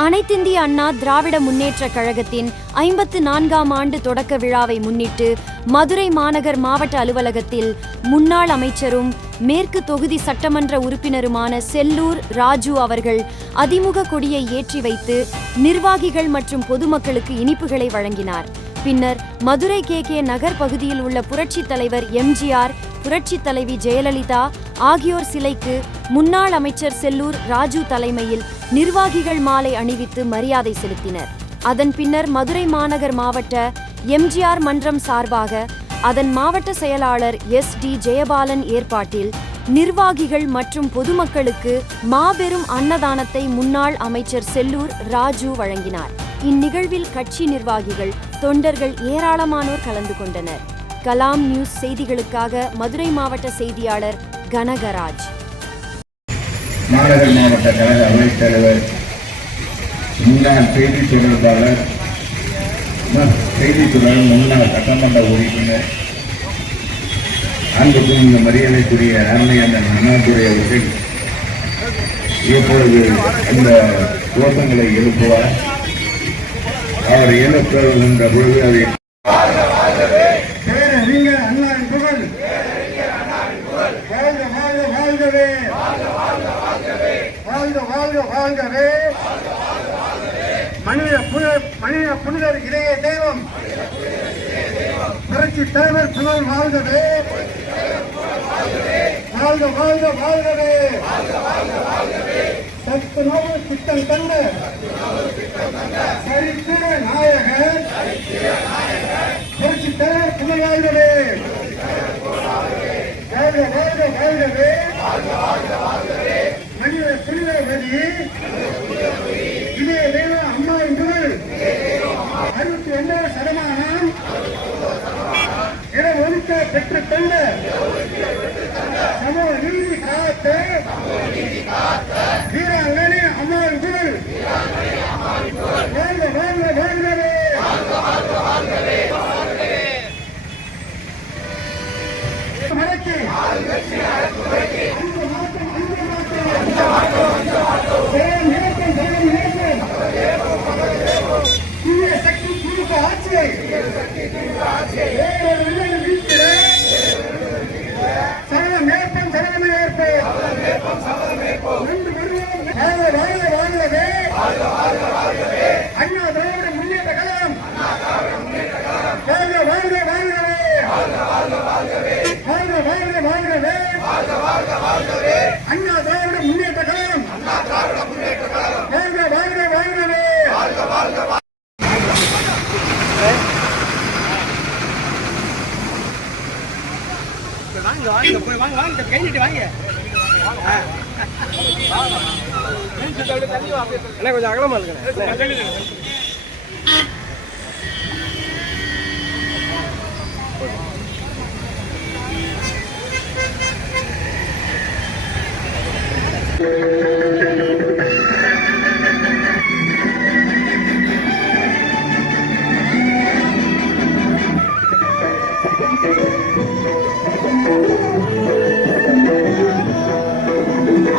அனைத்திந்திய அண்ணா திராவிட முன்னேற்ற கழகத்தின் ஐம்பத்து நான்காம் ஆண்டு தொடக்க விழாவை முன்னிட்டு மதுரை மாநகர் மாவட்ட அலுவலகத்தில் முன்னாள் அமைச்சரும் மேற்கு தொகுதி சட்டமன்ற உறுப்பினருமான செல்லூர் ராஜு அவர்கள் அதிமுக கொடியை ஏற்றி வைத்து நிர்வாகிகள் மற்றும் பொதுமக்களுக்கு இனிப்புகளை வழங்கினார். பின்னர் மதுரை கே கே நகர் பகுதியில் உள்ள புரட்சித் தலைவர் எம்ஜிஆர் புரட்சித் தலைவி ஜெயலலிதா ஆகியோர் சிலைக்கு முன்னாள் அமைச்சர் செல்லூர் ராஜு தலைமையில் நிர்வாகிகள் மாலை அணிவித்து மரியாதை செலுத்தினர். அதன் பின்னர் மதுரை மாநகர் மாவட்ட எம்ஜிஆர் மன்றம் சார்பாக அதன் மாவட்ட செயலாளர் எஸ் டி ஜெயபாலன் ஏற்பாட்டில் நிர்வாகிகள் மற்றும் பொதுமக்களுக்கு மாபெரும் அன்னதானத்தை முன்னாள் அமைச்சர் செல்லூர் ராஜு வழங்கினார். இந்நிகழ்வில் கட்சி நிர்வாகிகள் தொண்டர்கள் ஏராளமானோர் கலந்து கொண்டனர். கலாம் நியூஸ் செய்திகளுக்காக மதுரை மாவட்ட செய்தியாளர் கனகராஜ். மாநகர் மாவட்ட கழக அவைத் முன்னாள் செய்தி தொடர்பாளர் செய்தி தொடர் முன்னாள் சட்டமன்ற உறுப்பினர் அன்புக்கும் இந்த மரியாதைக்குரிய அருமையான அண்ணாதுரை அவர்கள் இப்பொழுது அந்த கோஷங்களை எழுப்புவார். அவர் எழுப்புகின்ற பொழுது அதை பேரறிஞர் அண்ணாவின் புகழ். வாழ்க வாழ்க வாழ்கவே. வாழ்க வாழ்க வாழ்கவே. மனித புனித மனித புனிதர் இதய தெய்வம். புரட்சி தலைவர் புகழ் வாழ்கவே. வாழ்க வாழ்க வாழ்கவே. சத்து நோவு திட்டம் தந்த. சரித்திர நாயகர் புரட்சி தலைவர் புகழ் வாழ்கவே வாழ்க வாழ்க வாழ்கவே மனித புனித இதே தெய்வம் அம்மா என்று அறுபத்தி ஒன்பது சதமானம் இட ஒதுக்க பெற்று சமூக நீதி காலத்தை அண்ணா திராவிட முன்னேற்ற கழகம். வாழ்க வாழ்க வாழ்கவே. வாழ்க வாழ்க வாழ்கவே. அண்ணா திராவிட முன்னேற்ற கழகம். வாழ்க வாழ்க வாழ்கவே. வாங்க வாங்க போய் வாங்க வாங்க கை நீட்டி வாங்க. அண்ணா கொஞ்சம் அகலமா இருக்குண்ணே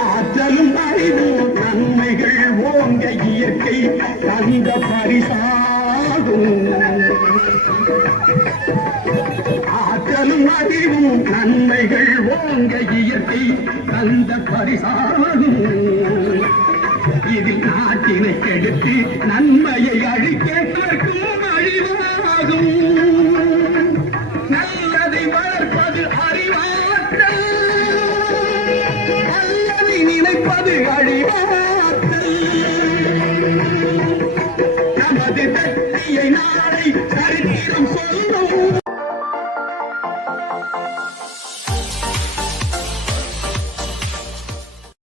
ஆற்றலும் அறிவும் நன்மைகள் ஓங்க இயற்கை தந்த பரிசாகும் ஆற்றலும் அறிவும் நன்மைகள் ஓங்க இயற்கை தந்த பரிசாகும் இதில் நாட்டினை கெடுத்து நன்மையை அழிக்க பிறக்கும் அழிவாகும் நல்லதை வளர்ப்பது அறிவாற்றல் நல்லதை நினைப்பது அழிவாகும் நாளை சரித்திரம் சொல்லும்